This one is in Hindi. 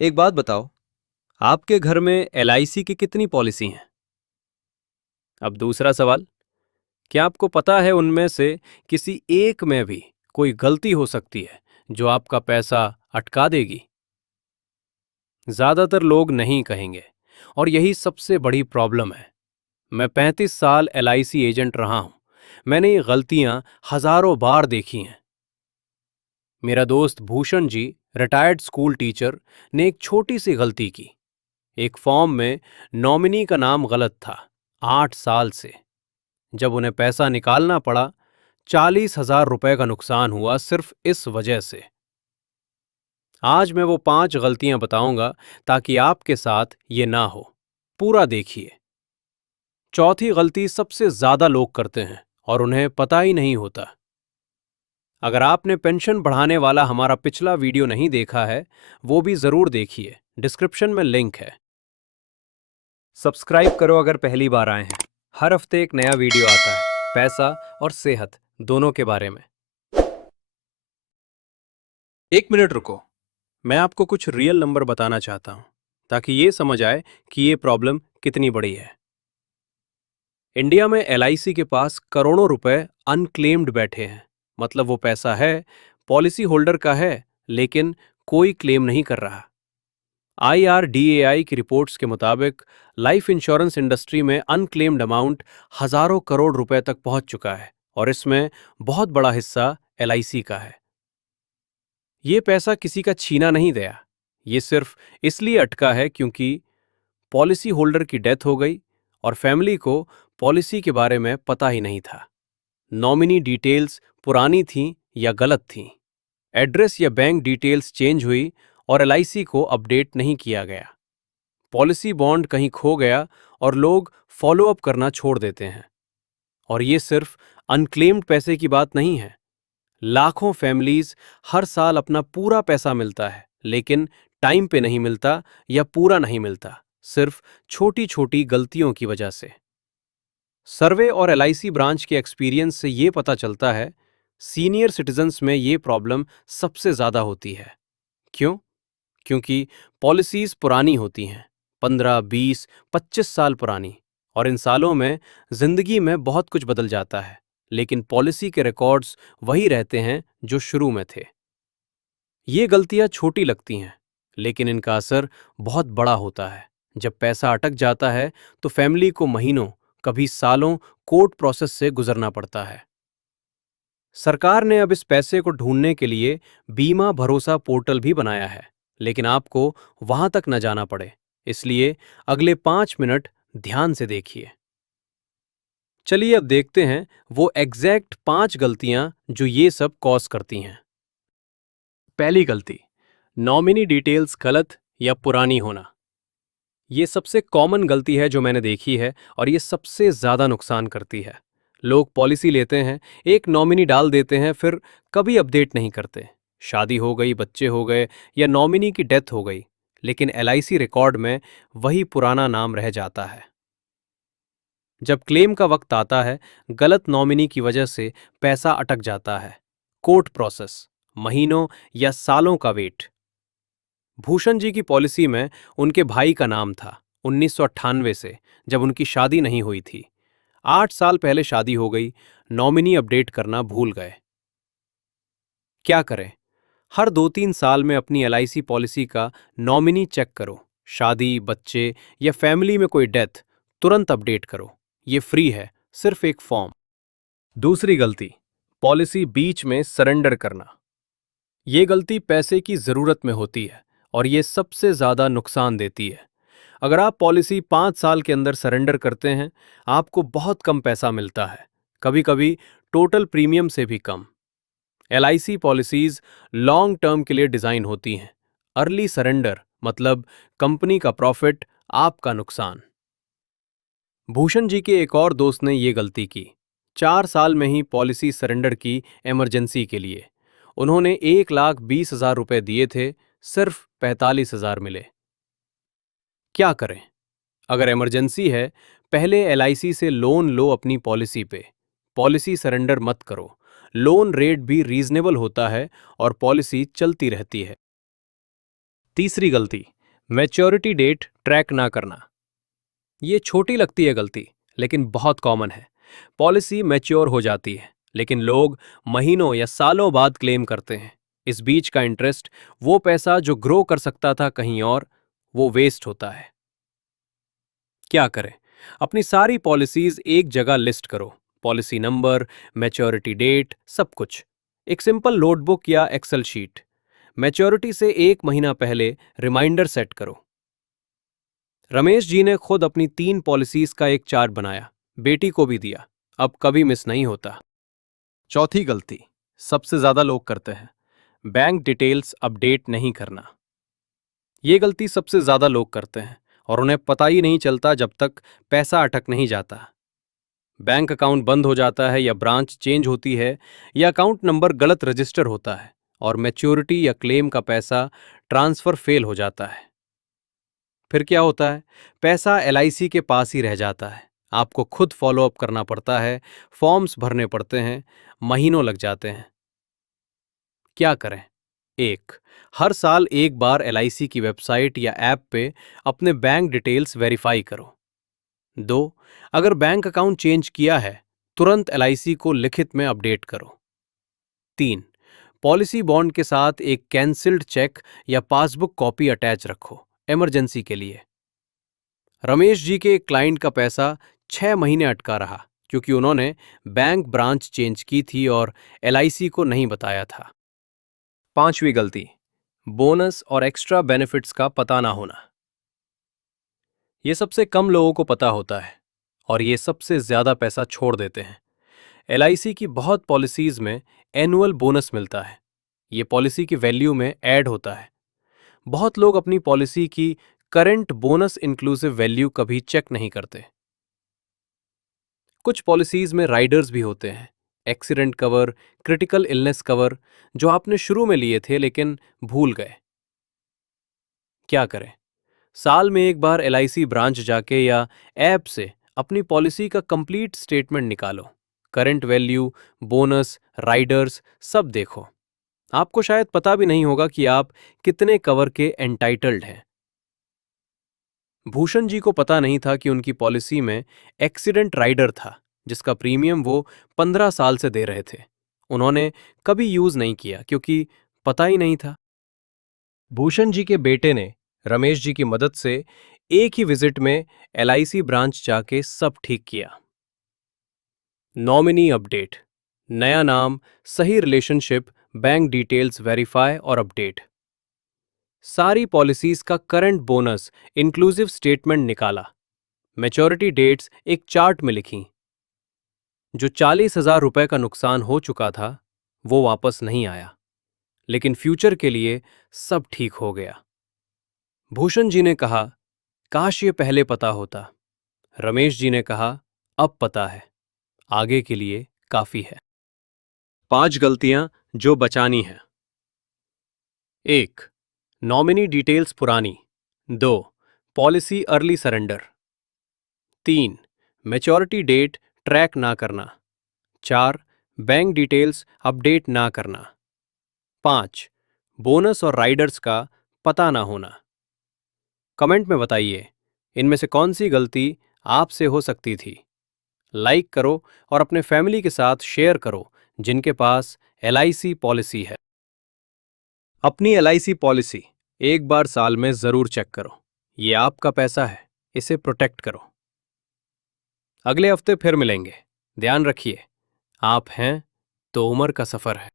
एक बात बताओ, आपके घर में एलआईसी की कितनी पॉलिसी हैं? अब दूसरा सवाल, क्या आपको पता है उनमें से किसी एक में भी कोई गलती हो सकती है जो आपका पैसा अटका देगी? ज्यादातर लोग नहीं कहेंगे, और यही सबसे बड़ी प्रॉब्लम है। मैं 35 साल एलआईसी एजेंट रहा हूं। मैंने ये गलतियां हजारों बार देखी हैं। मेरा दोस्त Bhushan ji, retired school teacher, ने एक छोटी सी गलती की। एक फॉर्म में नॉमिनी का नाम गलत था। 8 साल से जब उन्हें पैसा निकालना पड़ा, 40,000 रुपए का नुकसान हुआ सिर्फ इस वजह से। आज मैं वो 5 गलतियां बताऊंगा ताकि आपके साथ ये ना हो। पूरा देखिए। चौथी गलती सबसे ज्यादा लोग करते हैं और उन्हें पता ही नहीं होता। अगर आपने पेंशन बढ़ाने वाला हमारा पिछला वीडियो नहीं देखा है, वो भी जरूर देखिए, डिस्क्रिप्शन में लिंक है। सब्सक्राइब करो अगर पहली बार आए हैं। हर हफ्ते एक नया वीडियो आता है, पैसा और सेहत दोनों के बारे में। एक मिनट रुको, मैं आपको कुछ रियल नंबर बताना चाहता हूं ताकि ये समझ आए कि ये प्रॉब्लम कितनी बड़ी है। इंडिया में एलआईसी के पास करोड़ों रुपए अनक्लेम्ड बैठे हैं। मतलब वो पैसा है, पॉलिसी होल्डर का है, लेकिन कोई क्लेम नहीं कर रहा। आईआरडीएआई की रिपोर्ट्स के मुताबिक लाइफ इंश्योरेंस इंडस्ट्री में अनक्लेम्ड अमाउंट हजारों करोड़ रुपए तक पहुंच चुका है, और इसमें बहुत बड़ा हिस्सा एलआईसी का है। ये पैसा किसी का छीना नहीं गया। ये सिर्फ इसलिए अटका है क्योंकि पॉलिसी होल्डर की डेथ हो गई और फैमिली को पॉलिसी के बारे में पता ही नहीं था। नॉमिनी डिटेल्स पुरानी थीं या गलत थीं। एड्रेस या बैंक डिटेल्स चेंज हुई और एलआईसी को अपडेट नहीं किया गया। पॉलिसी बॉन्ड कहीं खो गया और लोग फॉलो अप करना छोड़ देते हैं। और ये सिर्फ अनक्लेम्ड पैसे की बात नहीं है। लाखों फैमिलीज हर साल अपना पूरा पैसा मिलता है, लेकिन टाइम पे नहीं मिलता या पूरा नहीं मिलता, सिर्फ छोटी छोटी गलतियों की वजह से। सर्वे और एलआईसी ब्रांच के एक्सपीरियंस से ये पता चलता है, सीनियर सिटीजन्स में ये प्रॉब्लम सबसे ज्यादा होती है। क्यों? क्योंकि पॉलिसीज पुरानी होती हैं, 15, 20, 25 साल पुरानी, और इन सालों में जिंदगी में बहुत कुछ बदल जाता है, लेकिन पॉलिसी के रिकॉर्ड्स वही रहते हैं जो शुरू में थे। ये गलतियां छोटी लगती हैं, लेकिन इनका असर बहुत बड़ा होता है। जब पैसा अटक जाता है तो फैमिली को महीनों, कभी सालों कोर्ट प्रोसेस से गुजरना पड़ता है। सरकार ने अब इस पैसे को ढूंढने के लिए बीमा भरोसा पोर्टल भी बनाया है, लेकिन आपको वहां तक न जाना पड़े। इसलिए अगले 5 मिनट ध्यान से देखिए। चलिए अब देखते हैं वो एग्जैक्ट 5 गलतियां जो ये सब कॉज करती हैं। पहली गलती, नॉमिनी डिटेल्स गलत या पुरानी होना। ये सबसे कॉमन गलती है जो मैंने देखी है, और ये सबसे ज्यादा नुकसान करती है। लोग पॉलिसी लेते हैं, एक नॉमिनी डाल देते हैं, फिर कभी अपडेट नहीं करते। शादी हो गई, बच्चे हो गए, या नॉमिनी की डेथ हो गई, लेकिन एलआईसी रिकॉर्ड में वही पुराना नाम रह जाता है। जब क्लेम का वक्त आता है, गलत नॉमिनी की वजह से पैसा अटक जाता है। कोर्ट प्रोसेस, महीनों या सालों का वेट। भूषण जी की पॉलिसी में उनके भाई का नाम था 1998 से, जब उनकी शादी नहीं हुई थी। 8 साल पहले शादी हो गई, नॉमिनी अपडेट करना भूल गए। क्या करें? हर 2-3 साल में अपनी एलआईसी पॉलिसी का नॉमिनी चेक करो। शादी, बच्चे या फैमिली में कोई डेथ, तुरंत अपडेट करो। ये फ्री है, सिर्फ एक फॉर्म। दूसरी गलती, पॉलिसी बीच में सरेंडर करना। ये गलती पैसे की जरूरत में होती है, और ये सबसे ज्यादा नुकसान देती है। अगर आप पॉलिसी 5 साल के अंदर सरेंडर करते हैं, आपको बहुत कम पैसा मिलता है, कभी कभी टोटल प्रीमियम से भी कम। एलआईसी पॉलिसीज लॉन्ग टर्म के लिए डिजाइन होती हैं। अर्ली सरेंडर मतलब कंपनी का प्रॉफिट, आपका नुकसान। भूषण जी के एक और दोस्त ने ये गलती की। 4 साल में ही पॉलिसी सरेंडर की, इमरजेंसी के लिए। उन्होंने 1,20,000 रुपए दिए थे, सिर्फ 45,000 मिले। क्या करें? अगर इमरजेंसी है, पहले एलआईसी से लोन लो अपनी पॉलिसी पे। पॉलिसी सरेंडर मत करो। लोन रेट भी रीजनेबल होता है और पॉलिसी चलती रहती है। तीसरी गलती, मैच्योरिटी डेट ट्रैक ना करना। ये छोटी लगती है गलती, लेकिन बहुत कॉमन है। पॉलिसी मैच्योर हो जाती है, लेकिन लोग महीनों या सालों बाद क्लेम करते हैं। इस बीच का इंटरेस्ट, वो पैसा जो ग्रो कर सकता था कहीं और, वो वेस्ट होता है। क्या करें? अपनी सारी पॉलिसीज एक जगह लिस्ट करो। पॉलिसी नंबर, मैच्योरिटी डेट, सब कुछ। एक सिंपल नोटबुक या एक्सेल शीट। मैच्योरिटी से एक महीना पहले रिमाइंडर सेट करो। रमेश जी ने खुद अपनी 3 पॉलिसीज का एक चार्ट बनाया, बेटी को भी दिया। अब कभी मिस नहीं होता। चौथी गलती, सबसे ज्यादा लोग करते हैं, बैंक डिटेल्स अपडेट नहीं करना। ये गलती सबसे ज्यादा लोग करते हैं और उन्हें पता ही नहीं चलता जब तक पैसा अटक नहीं जाता। बैंक अकाउंट बंद हो जाता है, या ब्रांच चेंज होती है, या अकाउंट नंबर गलत रजिस्टर होता है और मैच्योरिटी या क्लेम का पैसा ट्रांसफर फेल हो जाता है। फिर क्या होता है? पैसा एलआईसी के पास ही रह जाता है। आपको खुद फॉलो अप करना पड़ता है, फॉर्म्स भरने पड़ते हैं, महीनों लग जाते हैं। क्या करें? एक, हर साल एक बार एलआईसी की वेबसाइट या ऐप पे अपने बैंक डिटेल्स वेरीफाई करो। दो, अगर बैंक अकाउंट चेंज किया है, तुरंत एलआईसी को लिखित में अपडेट करो। तीन, पॉलिसी बॉन्ड के साथ एक कैंसिल्ड चेक या पासबुक कॉपी अटैच रखो, इमरजेंसी के लिए। रमेश जी के एक क्लाइंट का पैसा 6 महीने अटका रहा, क्योंकि उन्होंने बैंक ब्रांच चेंज की थी और एलआईसी को नहीं बताया था। पांचवी गलती, बोनस और एक्स्ट्रा बेनिफिट्स का पता ना होना। ये सबसे कम लोगों को पता होता है और ये सबसे ज्यादा पैसा छोड़ देते हैं। एलआईसी की बहुत पॉलिसीज में एनुअल बोनस मिलता है। ये पॉलिसी की वैल्यू में ऐड होता है। बहुत लोग अपनी पॉलिसी की करंट बोनस इंक्लूसिव वैल्यू कभी चेक नहीं करते। कुछ पॉलिसीज में राइडर्स भी होते हैं, accident cover, critical illness cover, जो आपने शुरू में लिए थे लेकिन भूल गए। क्या करें? साल में एक बार एलआईसी ब्रांच जाके या ऐप से अपनी पॉलिसी का कंप्लीट स्टेटमेंट निकालो। करंट वैल्यू, बोनस, राइडर्स, सब देखो। आपको शायद पता भी नहीं होगा कि आप कितने कवर के एंटाइटल्ड हैं। भूषण जी को पता नहीं था कि उनकी पॉलिसी में एक्सीडेंट राइडर था, जिसका प्रीमियम वो 15 साल से दे रहे थे। उन्होंने कभी यूज नहीं किया क्योंकि पता ही नहीं था। भूषण जी के बेटे ने रमेश जी की मदद से एक ही विजिट में एलआईसी ब्रांच जाके सब ठीक किया। नॉमिनी अपडेट, नया नाम, सही रिलेशनशिप, बैंक डिटेल्स वेरीफाई और अपडेट। सारी पॉलिसीज का करंट बोनस इंक्लूसिव स्टेटमेंट निकाला। मैच्योरिटी डेट्स एक चार्ट में लिखी। जो 40,000 रुपए का नुकसान हो चुका था, वो वापस नहीं आया, लेकिन फ्यूचर के लिए सब ठीक हो गया। भूषण जी ने कहा, काश ये पहले पता होता। रमेश जी ने कहा, अब पता है, आगे के लिए काफी है। 5 गलतियां जो बचानी है। 1, नॉमिनी डिटेल्स पुरानी। 2, policy early surrender. 3, maturity date track ना करना। 4, बैंक डिटेल्स अपडेट ना करना। 5, बोनस और राइडर्स का पता ना होना। कमेंट में बताइए, इनमें से कौन सी गलती आपसे हो सकती थी। लाइक करो और अपने फैमिली के साथ शेयर करो जिनके पास एलआईसी पॉलिसी है। अपनी एलआईसी पॉलिसी एक बार साल में जरूर चेक करो। ये आपका पैसा है, इसे प्रोटेक्ट करो। अगले हफ्ते फिर मिलेंगे। ध्यान रखिए, आप हैं तो उम्र का सफर है।